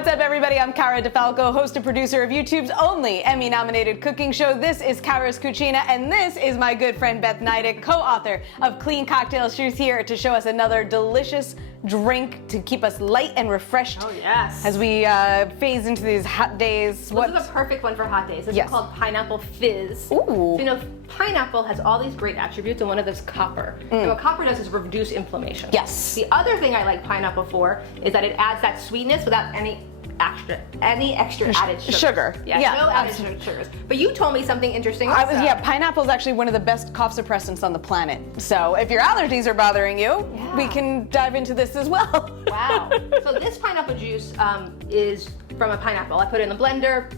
What's up, everybody? I'm Cara Di Falco, host and producer of YouTube's only Emmy-nominated cooking show. This is Cara's Cucina, and this is my good friend Beth Nydick, co-author of Clean Cocktails. She's here to show us another delicious drink to keep us light and refreshed. Oh yes. As we phase into these hot days. This is the perfect one for hot days. This Yes. is called Pineapple Fizz. Ooh. So, you know, pineapple has all these great attributes, and one of them is copper. And what copper does is reduce inflammation. Yes. The other thing I like pineapple for is that it adds that sweetness without any extra added sugar. Yeah, no added sugars. But you told me something interesting. Pineapple is actually one of the best cough suppressants on the planet. So if your allergies are bothering you, we can dive into this as well. Wow. So this pineapple juice is from a pineapple. I put it in the blender,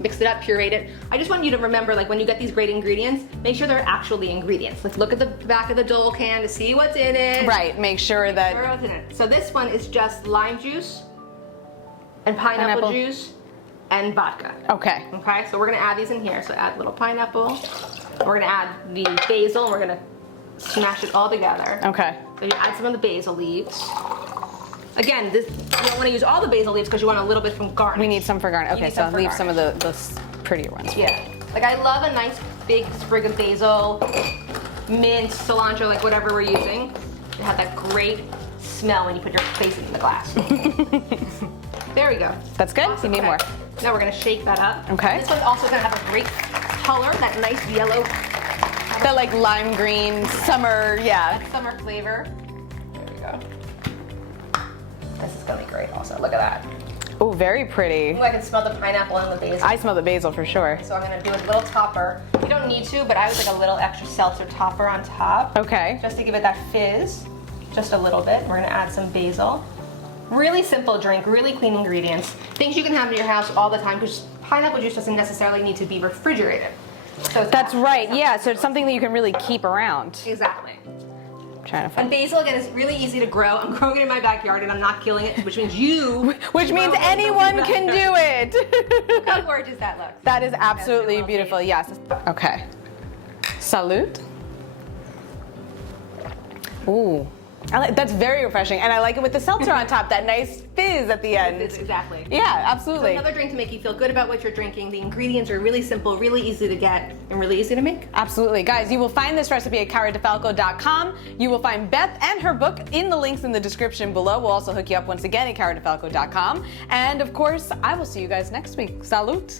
mixed it up, pureed it. I just want you to remember, like, when you get these great ingredients, make sure they're actually ingredients. Like, look at the back of the Dole can to see what's in it. Right, make sure that... What's in it. So this one is just lime juice and pineapple juice and vodka. Okay. Okay, so we're gonna add these in here. So add a little pineapple. We're gonna add the basil, and we're gonna smash it all together. Okay. So you add some of the basil leaves. Again, you don't want to use all the basil leaves because you want a little bit from garnish. We need some for garnish. Okay, so leave some of the prettier ones. Yeah. Like, I love a nice big sprig of basil, mint, cilantro, like whatever we're using. It has that great smell when you put your face in the glass. There we go. That's good? Awesome. You need more. Now we're gonna shake that up. Okay. This one's also gonna have a great color, that nice yellow. That like lime green, summer, That summer flavor. There we go. This is gonna be great also. Look at that. Oh, very pretty. Ooh, I can smell the pineapple and the basil. I smell the basil for sure. So I'm gonna do a little topper. You don't need to, but I would like a little extra seltzer topper on top. Okay. Just to give it that fizz. Just a little bit. We're gonna add some basil. Really simple drink, really clean ingredients. Things you can have in your house all the time, because pineapple juice doesn't necessarily need to be refrigerated. So That's right, yeah, so it's something that you can really keep around. Exactly. I'm trying to And find. basil, again, is really easy to grow. I'm growing it in my backyard and I'm not killing it, which means you. Which means anyone can do it. Look how gorgeous that looks. That is absolutely That's beautiful, yes. Okay. Salud. Ooh. That's very refreshing, and I like it with the seltzer on top, that nice fizz at the end. Exactly. Yeah, absolutely. So another drink to make you feel good about what you're drinking. The ingredients are really simple, really easy to get, and really easy to make. Absolutely. Guys, you will find this recipe at caradifalco.com. You will find Beth and her book in the links in the description below. We'll also hook you up once again at caradifalco.com. And of course, I will see you guys next week. Salud.